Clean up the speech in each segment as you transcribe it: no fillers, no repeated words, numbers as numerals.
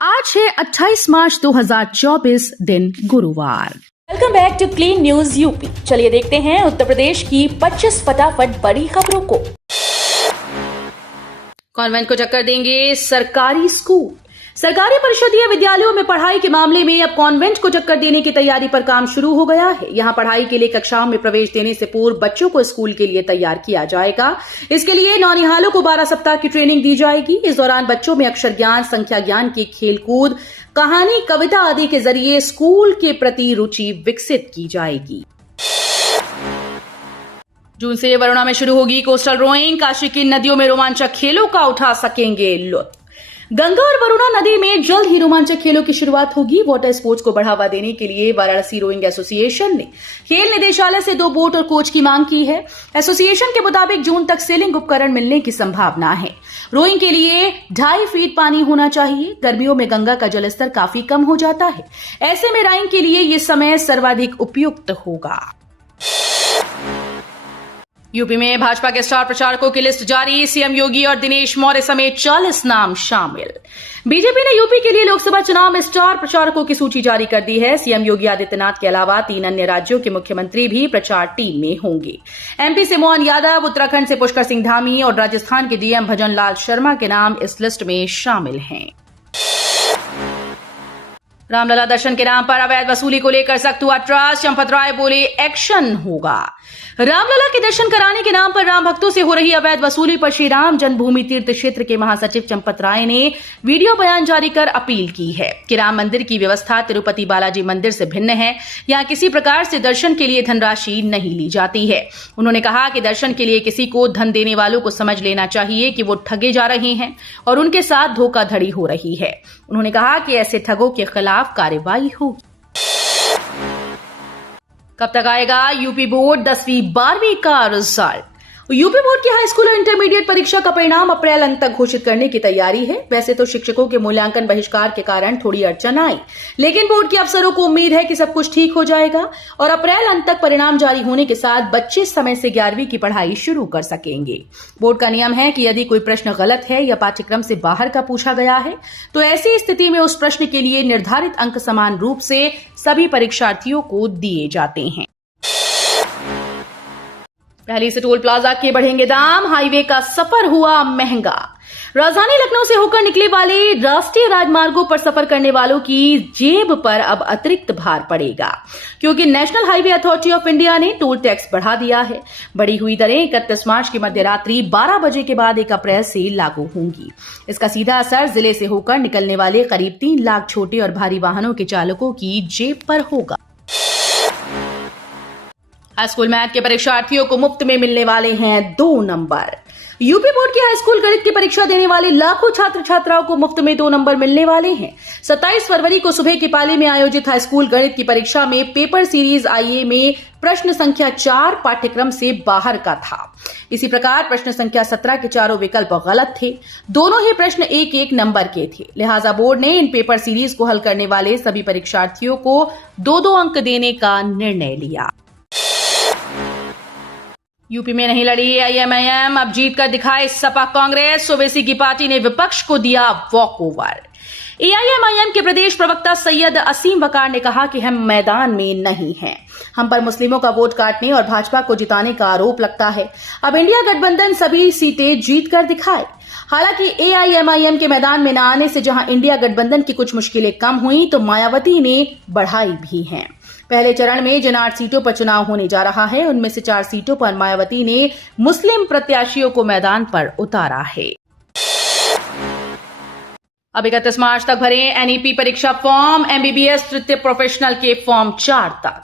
आज है 28 मार्च 2024 दिन गुरुवार। Welcome back to Clean News UP. चलिए देखते हैं उत्तर प्रदेश की 25 फटाफट बड़ी खबरों को। कॉन्वेंट को चक्कर देंगे सरकारी स्कूल। सरकारी परिषदीय विद्यालयों में पढ़ाई के मामले में अब कॉन्वेंट को चक्कर देने की तैयारी पर काम शुरू हो गया है। यहां पढ़ाई के लिए कक्षाओं में प्रवेश देने से पूर्व बच्चों को स्कूल के लिए तैयार किया जाएगा। इसके लिए नौनिहालों को 12 सप्ताह की ट्रेनिंग दी जाएगी। इस दौरान बच्चों में अक्षर ज्ञान, संख्या ज्ञान की खेलकूद, कहानी, कविता आदि के जरिए स्कूल के प्रति रुचि विकसित की जाएगी। जून से वरुणा में शुरू होगी कोस्टल रोइंग। काशी की नदियों में रोमांचक खेलों का उठा सकेंगे लुत्फ। गंगा और वरुणा नदी में जल्द ही रोमांचक खेलों की शुरुआत होगी। वाटर स्पोर्ट्स को बढ़ावा देने के लिए वाराणसी रोइंग एसोसिएशन ने खेल निदेशालय से 2 बोट और कोच की मांग की है। एसोसिएशन के मुताबिक जून तक सेलिंग उपकरण मिलने की संभावना है। रोइंग के लिए 2.5 फीट पानी होना चाहिए। गर्मियों में गंगा का जलस्तर काफी कम हो जाता है। ऐसे में रोइंग के लिए यह समय सर्वाधिक उपयुक्त होगा। यूपी में भाजपा के स्टार प्रचारकों की लिस्ट जारी। सीएम योगी और दिनेश मौर्य समेत 40 नाम शामिल। बीजेपी ने यूपी के लिए लोकसभा चुनाव में स्टार प्रचारकों की सूची जारी कर दी है। सीएम योगी आदित्यनाथ के अलावा 3 अन्य राज्यों के मुख्यमंत्री भी प्रचार टीम में होंगे। एमपी से मोहन यादव, उत्तराखंड से पुष्कर सिंह धामी और राजस्थान के डीएम भजन लाल शर्मा के नाम इस लिस्ट में शामिल हैं। रामलला दर्शन के नाम पर अवैध वसूली को लेकर सख्त हुआ ट्रस्ट। चंपत राय बोले एक्शन होगा। रामलला के दर्शन कराने के नाम पर राम भक्तों से हो रही अवैध वसूली पर श्री राम जन्मभूमि तीर्थ क्षेत्र के महासचिव चंपत राय ने वीडियो बयान जारी कर अपील की है कि राम मंदिर की व्यवस्था तिरुपति बालाजी मंदिर से भिन्न है। यहां किसी प्रकार से दर्शन के लिए धनराशि नहीं ली जाती है। उन्होंने कहा कि दर्शन के लिए किसी को धन देने वालों को समझ लेना चाहिए कि वो ठगे जा रहे हैं और उनके साथ धोखाधड़ी हो रही है। उन्होंने कहा कि ऐसे ठगों के खिलाफ कार्रवाई होगी। कब तक आएगा यूपी बोर्ड 10वीं 12वीं का रिजल्ट? यूपी बोर्ड की हाई स्कूल और इंटरमीडिएट परीक्षा का परिणाम अप्रैल अंत तक घोषित करने की तैयारी है। वैसे तो शिक्षकों के मूल्यांकन बहिष्कार के कारण थोड़ी अड़चन आई, लेकिन बोर्ड के अफसरों को उम्मीद है कि सब कुछ ठीक हो जाएगा और अप्रैल अंत तक परिणाम जारी होने के साथ बच्चे समय से 11वीं की पढ़ाई शुरू कर सकेंगे। बोर्ड का नियम है कि यदि कोई प्रश्न गलत है या पाठ्यक्रम से बाहर का पूछा गया है तो ऐसी स्थिति में उस प्रश्न के लिए निर्धारित अंक समान रूप से सभी परीक्षार्थियों को दिए जाते हैं। पहली से टोल प्लाजा के बढ़ेंगे दाम। हाईवे का सफर हुआ महंगा। राजधानी लखनऊ से होकर निकले वाले राष्ट्रीय राजमार्गों पर सफर करने वालों की जेब पर अब अतिरिक्त भार पड़ेगा, क्योंकि national highway authority of India ने टोल टैक्स बढ़ा दिया है। बढ़ी हुई दरें 31 मार्च की मध्यरात्रि 12 बजे के बाद 1 अप्रैल से लागू होंगी। इसका सीधा असर जिले से होकर निकलने वाले करीब 3 लाख छोटे और भारी वाहनों के चालकों की जेब पर होगा। हाई स्कूल मैथ के परीक्षार्थियों को मुफ्त में मिलने वाले हैं 2 नंबर। यूपी बोर्ड की हाई स्कूल गणित की परीक्षा देने वाले लाखों छात्र छात्राओं को मुफ्त में 2 नंबर मिलने वाले हैं। 27 फरवरी को सुबह के पाली में आयोजित हाई स्कूल गणित की परीक्षा में पेपर सीरीज आईए में प्रश्न संख्या 4 पाठ्यक्रम से बाहर का था। इसी प्रकार प्रश्न संख्या 17 के चारों विकल्प गलत थे। दोनों ही प्रश्न 1-1 नंबर के थे। लिहाजा बोर्ड ने इन पेपर सीरीज को हल करने वाले सभी परीक्षार्थियों को 2-2 अंक देने का निर्णय लिया। यूपी में नहीं लड़ी एआईएमआईएम, अब जीत कर दिखाए सपा कांग्रेस। ओवैसी की पार्टी ने विपक्ष को दिया वॉकओवर। एआईएमआईएम के प्रदेश प्रवक्ता सैयद असीम वकार ने कहा कि हम मैदान में नहीं हैं। हम पर मुस्लिमों का वोट काटने और भाजपा को जिताने का आरोप लगता है। अब इंडिया गठबंधन सभी सीटें जीत कर दिखाए। हालांकि एआईएमआईएम के मैदान में न आने से जहां इंडिया गठबंधन की कुछ मुश्किलें कम हुई तो मायावती ने बढ़ाई भी हैं। पहले चरण में जिन 8 सीटों पर चुनाव होने जा रहा है उनमें से 4 सीटों पर मायावती ने मुस्लिम प्रत्याशियों को मैदान पर उतारा है। अब 31 मार्च तक भरें एनईपी परीक्षा फॉर्म। एमबीबीएस तृतीय प्रोफेशनल के फॉर्म 4 तक।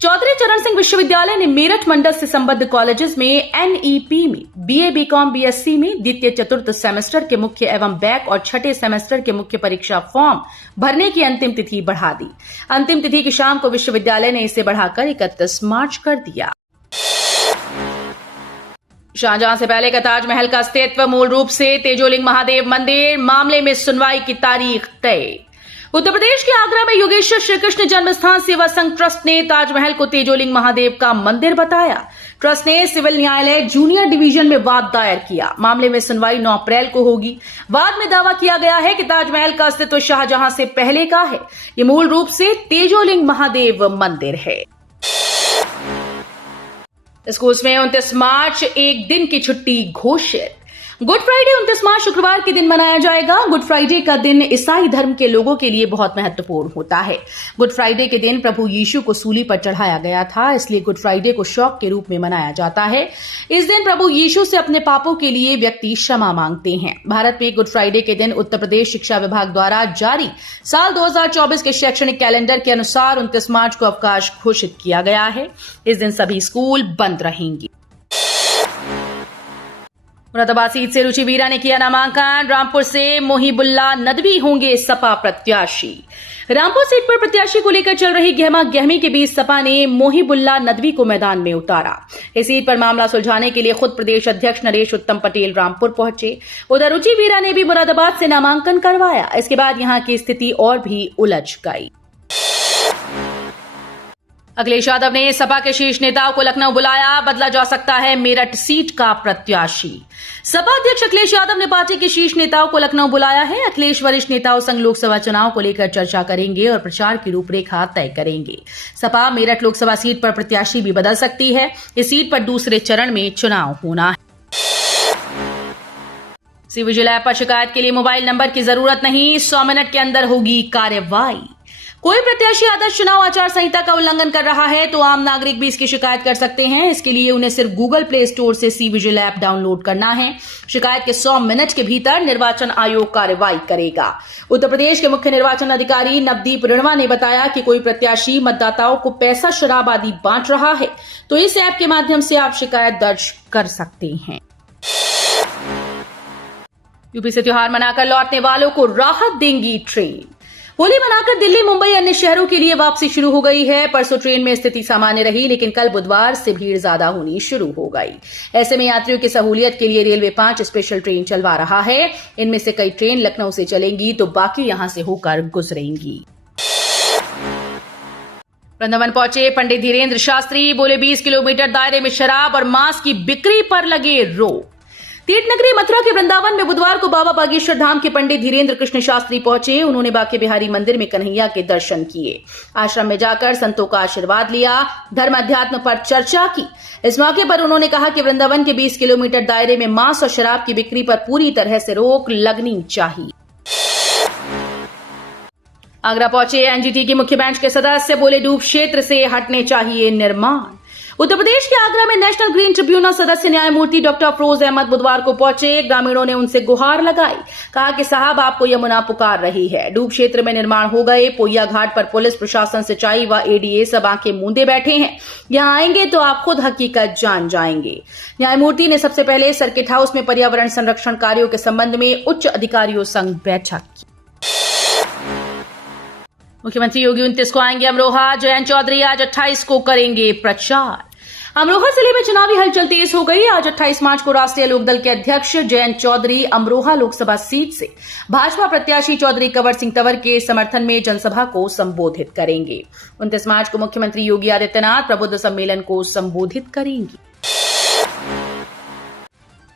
चौधरी चरण सिंह विश्वविद्यालय ने मेरठ मंडल से संबद्ध कॉलेजेस में एनईपी में बीए, बीकॉम, बीएससी में द्वितीय चतुर्थ सेमेस्टर के मुख्य एवं बैक और छठे सेमेस्टर के मुख्य परीक्षा फॉर्म भरने की अंतिम तिथि बढ़ा दी। अंतिम तिथि की शाम को विश्वविद्यालय ने इसे बढ़ाकर 31 मार्च कर दिया। शाहजहां से पहले का ताजमहल का अस्तित्व, मूल रूप से तेजोलिंग महादेव मंदिर मामले में सुनवाई की तारीख तय। उत्तर प्रदेश के आगरा में योगेश्वर श्री कृष्ण जन्मस्थान सेवा संघ ट्रस्ट ने ताजमहल को तेजोलिंग महादेव का मंदिर बताया। ट्रस्ट ने सिविल न्यायालय जूनियर डिवीजन में वाद दायर किया। मामले में सुनवाई 9 अप्रैल को होगी। वाद में दावा किया गया है कि ताजमहल का अस्तित्व शाहजहां से पहले का है। ये मूल रूप से तेजोलिंग महादेव मंदिर है। स्कूल में 29 मार्च एक दिन की छुट्टी घोषित। गुड फ्राइडे 29 मार्च शुक्रवार के दिन मनाया जाएगा। गुड फ्राइडे का दिन ईसाई धर्म के लोगों के लिए बहुत महत्वपूर्ण होता है। गुड फ्राइडे के दिन प्रभु यीशु को सूली पर चढ़ाया गया था, इसलिए गुड फ्राइडे को शौक के रूप में मनाया जाता है। इस दिन प्रभु यीशु से अपने पापों के लिए व्यक्ति क्षमा मांगते हैं। भारत में गुड फ्राइडे के दिन उत्तर प्रदेश शिक्षा विभाग द्वारा जारी साल 2024 के शैक्षणिक कैलेंडर के अनुसार 29 मार्च को अवकाश घोषित किया गया है। इस दिन सभी स्कूल बंद रहेंगे। मुरादाबाद सीट से रुचि वीरा ने किया नामांकन। रामपुर से मोहिबुल्ला नदवी होंगे सपा प्रत्याशी। रामपुर सीट पर प्रत्याशी को लेकर चल रही गहमा गहमी के बीच सपा ने मोहिबुल्ला नदवी को मैदान में उतारा। इस सीट पर मामला सुलझाने के लिए खुद प्रदेश अध्यक्ष नरेश उत्तम पटेल रामपुर पहुंचे। उधर रुचि वीरा ने भी मुरादाबाद से नामांकन करवाया। इसके बाद यहां की स्थिति और भी उलझ गई। अखिलेश यादव ने सपा के शीर्ष नेताओं को लखनऊ बुलाया। बदला जा सकता है मेरठ सीट का प्रत्याशी। सपा अध्यक्ष अखिलेश यादव ने पार्टी के शीर्ष नेताओं को लखनऊ बुलाया है। अखिलेश वरिष्ठ नेताओं संग लोकसभा चुनाव को लेकर चर्चा करेंगे और प्रचार की रूपरेखा तय करेंगे। सपा मेरठ लोकसभा सीट पर प्रत्याशी भी बदल सकती है। इस सीट पर दूसरे चरण में चुनाव होना है। सी विजिल ऐप पर शिकायत के लिए मोबाइल नंबर की जरूरत नहीं, 100 मिनट के अंदर होगी कार्रवाई। कोई प्रत्याशी आदर्श चुनाव आचार संहिता का उल्लंघन कर रहा है तो आम नागरिक भी इसकी शिकायत कर सकते हैं। इसके लिए उन्हें सिर्फ गूगल प्ले स्टोर से सी विजिल ऐप डाउनलोड करना है। शिकायत के 100 मिनट के भीतर निर्वाचन आयोग कार्रवाई करेगा। उत्तर प्रदेश के मुख्य निर्वाचन अधिकारी नवदीप रिणवा ने बताया कि कोई प्रत्याशी मतदाताओं को पैसा, शराब आदि बांट रहा है तो इस ऐप के माध्यम से आप शिकायत दर्ज कर सकते हैं। यूपी से त्योहार मनाकर लौटने वालों को राहत देंगी ट्रेन। होली मनाकर दिल्ली, मुंबई, अन्य शहरों के लिए वापसी शुरू हो गई है। परसों ट्रेन में स्थिति सामान्य रही, लेकिन कल बुधवार से भीड़ ज्यादा होनी शुरू हो गई। ऐसे में यात्रियों की सहूलियत के लिए रेलवे 5 स्पेशल ट्रेन चलवा रहा है। इनमें से कई ट्रेन लखनऊ से चलेंगी तो बाकी यहां से होकर गुजरेंगी। वृंदावन पहुंचे पंडित धीरेन्द्र शास्त्री, बोले 20 किलोमीटर दायरे में शराब और मांस की बिक्री पर लगे रोक। तीर्थ नगरी मथुरा के वृंदावन में बुधवार को बाबा बागेश्वर धाम के पंडित धीरेन्द्र कृष्ण शास्त्री पहुंचे। उन्होंने बांके बिहारी मंदिर में कन्हैया के दर्शन किए। आश्रम में जाकर संतों का आशीर्वाद लिया, धर्म अध्यात्म पर चर्चा की। इस मौके पर उन्होंने कहा कि वृंदावन के 20 किलोमीटर दायरे में मांस और शराब की बिक्री पर पूरी तरह से रोक लगनी चाहिए। आगरा पहुंचे एनजीटी के मुख्य बेंच के सदस्य, बोले डूब क्षेत्र से हटने चाहिए निर्माण। उत्तर प्रदेश के आगरा में नेशनल ग्रीन ट्रिब्यूनल सदस्य न्यायमूर्ति डॉक्टर अफरोज अहमद बुधवार को पहुंचे। ग्रामीणों ने उनसे गुहार लगाई, कहा कि साहब आपको यमुना पुकार रही है। डूब क्षेत्र में निर्माण हो गए। पोइया घाट पर पुलिस प्रशासन, सिंचाई व एडीए सब आंखें मूंदे बैठे हैं। यहां आएंगे तो आप खुद हकीकत जान जाएंगे। न्यायमूर्ति ने सबसे पहले सर्किट हाउस में पर्यावरण संरक्षण कार्यों के संबंध में उच्च अधिकारियों संग बैठक की। मुख्यमंत्री योगी 29 को आएंगे अमरोहा। जयंत चौधरी आज 28 को करेंगे प्रचार। अमरोहा जिले में चुनावी हलचल तेज हो गई। आज 28 मार्च को राष्ट्रीय लोकदल के अध्यक्ष जयंत चौधरी अमरोहा लोकसभा सीट से भाजपा प्रत्याशी चौधरी कंवर सिंह तंवर के समर्थन में जनसभा को संबोधित करेंगे। 29 मार्च को मुख्यमंत्री योगी आदित्यनाथ प्रबुद्ध सम्मेलन को संबोधित करेंगे।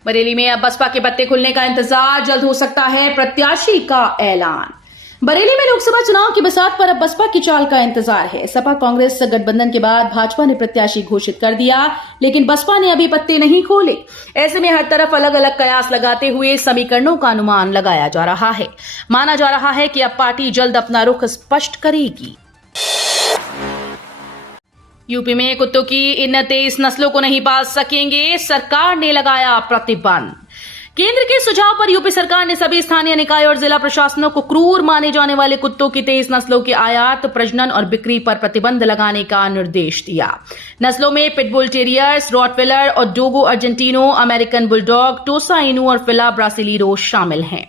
बरेली में अब बसपा के पत्ते खुलने का इंतजार, जल्द हो सकता है प्रत्याशी का ऐलान। बरेली में लोकसभा चुनाव की बसात पर अब बसपा की चाल का इंतजार है। सपा कांग्रेस गठबंधन के बाद भाजपा ने प्रत्याशी घोषित कर दिया, लेकिन बसपा ने अभी पत्ते नहीं खोले। ऐसे में हर तरफ अलग अलग कयास लगाते हुए समीकरणों का अनुमान लगाया जा रहा है। माना जा रहा है कि अब पार्टी जल्द अपना रुख स्पष्ट करेगी। यूपी में कुत्तों की इन 23 नस्लों को नहीं पाल सकेंगे, सरकार ने लगाया प्रतिबंध। केंद्र के सुझाव पर यूपी सरकार ने सभी स्थानीय निकाय और जिला प्रशासनों को क्रूर माने जाने वाले कुत्तों की 23 नस्लों के आयात, प्रजनन और बिक्री पर प्रतिबंध लगाने का निर्देश दिया। नस्लों में पिटबुल टेरियर्स, रॉटविलर और डोगो अर्जेंटिनो, अमेरिकन बुलडॉग, टोसा इनू और फिला ब्रासिलीरो शामिल हैं।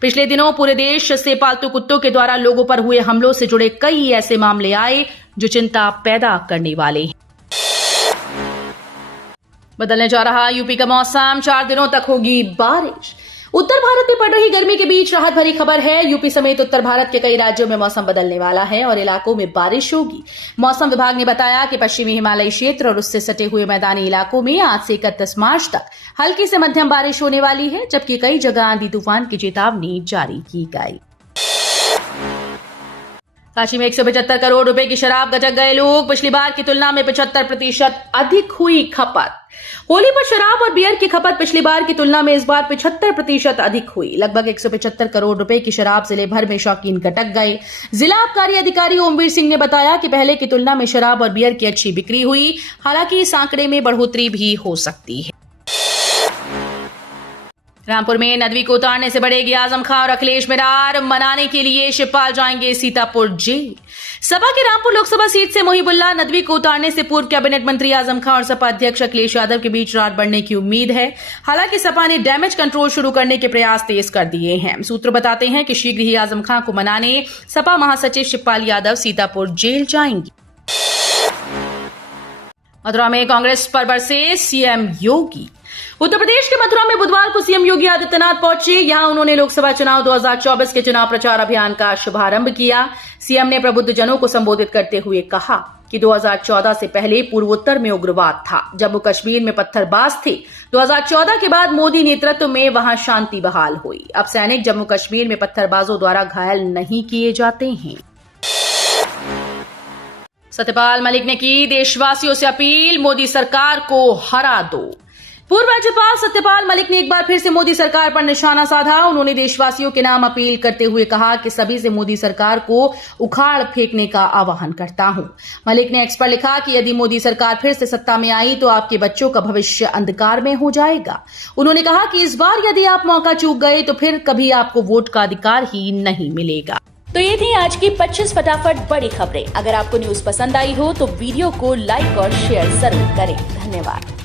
पिछले दिनों पूरे देश से पालतू कुत्तों के द्वारा लोगों पर हुए हमलों से जुड़े कई ऐसे मामले आए जो चिंता पैदा करने वाले हैं। बदलने जा रहा यूपी का मौसम, 4 दिनों तक होगी बारिश। उत्तर भारत में पड़ रही गर्मी के बीच राहत भरी खबर है। यूपी समेत उत्तर भारत के कई राज्यों में मौसम बदलने वाला है और इलाकों में बारिश होगी। मौसम विभाग ने बताया कि पश्चिमी हिमालयी क्षेत्र और उससे सटे हुए मैदानी इलाकों में आज से 31 मार्च तक हल्की से मध्यम बारिश होने वाली है, जबकि कई जगह आंधी तूफान की चेतावनी जारी की गई। काशी में 175 करोड़ रुपए की शराब गटक गए लोग। पिछली बार की तुलना में 75% अधिक हुई खपत। होली पर शराब और बियर की खपत पिछली बार की तुलना में इस बार 75% अधिक हुई। लगभग 175 करोड़ रुपए की शराब जिले भर में शौकीन गटक गए। जिला आबकारी अधिकारी ओमवीर सिंह ने बताया कि पहले की तुलना में शराब और बियर की अच्छी बिक्री हुई। हालांकि इस आंकड़े में बढ़ोतरी भी हो सकती है। रामपुर में नदवी को उतारने से बढ़ेगी आजम खां और अखिलेश मिरार। मनाने के लिए शिवपाल जाएंगे सीतापुर जेल। सपा के रामपुर लोकसभा सीट से मोहिबुल्लाह नदवी को उतारने से पूर्व कैबिनेट मंत्री आजम खां और सपा अध्यक्ष अखिलेश यादव के बीच रार बढ़ने की उम्मीद है। हालांकि सपा ने डैमेज कंट्रोल शुरू करने के प्रयास तेज कर दिए हैं। सूत्र बताते हैं कि शीघ्र ही आजम खां को मनाने सपा महासचिव शिवपाल यादव सीतापुर जेल जाएंगी। मथुरा में कांग्रेस पर बरसे सीएम योगी। उत्तर प्रदेश के मथुरा में बुधवार को सीएम योगी आदित्यनाथ पहुंचे। यहां उन्होंने लोकसभा चुनाव 2024 के चुनाव प्रचार अभियान का शुभारंभ किया। सीएम ने प्रबुद्धजनों को संबोधित करते हुए कहा कि 2014 से पहले पूर्वोत्तर में उग्रवाद था, जम्मू कश्मीर में पत्थरबाज थे। 2014 के बाद मोदी नेतृत्व में वहां शांति बहाल हुई। अब सैनिक जम्मू कश्मीर में पत्थरबाजों द्वारा घायल नहीं किए जाते हैं। सत्यपाल मलिक ने की देशवासियों से अपील, मोदी सरकार को हरा दो। पूर्व राज्यपाल सत्यपाल मलिक ने एक बार फिर से मोदी सरकार पर निशाना साधा। उन्होंने देशवासियों के नाम अपील करते हुए कहा कि सभी से मोदी सरकार को उखाड़ फेंकने का आह्वान करता हूं। मलिक ने एक्स पर लिखा कि यदि मोदी सरकार फिर से सत्ता में आई तो आपके बच्चों का भविष्य अंधकार में हो जाएगा। उन्होंने कहा कि इस बार यदि आप मौका चूक गए तो फिर कभी आपको वोट का अधिकार ही नहीं मिलेगा। तो ये थी आज की 25 फटाफट बड़ी खबरें। अगर आपको न्यूज पसंद आई हो तो वीडियो को लाइक और शेयर जरूर करें। धन्यवाद।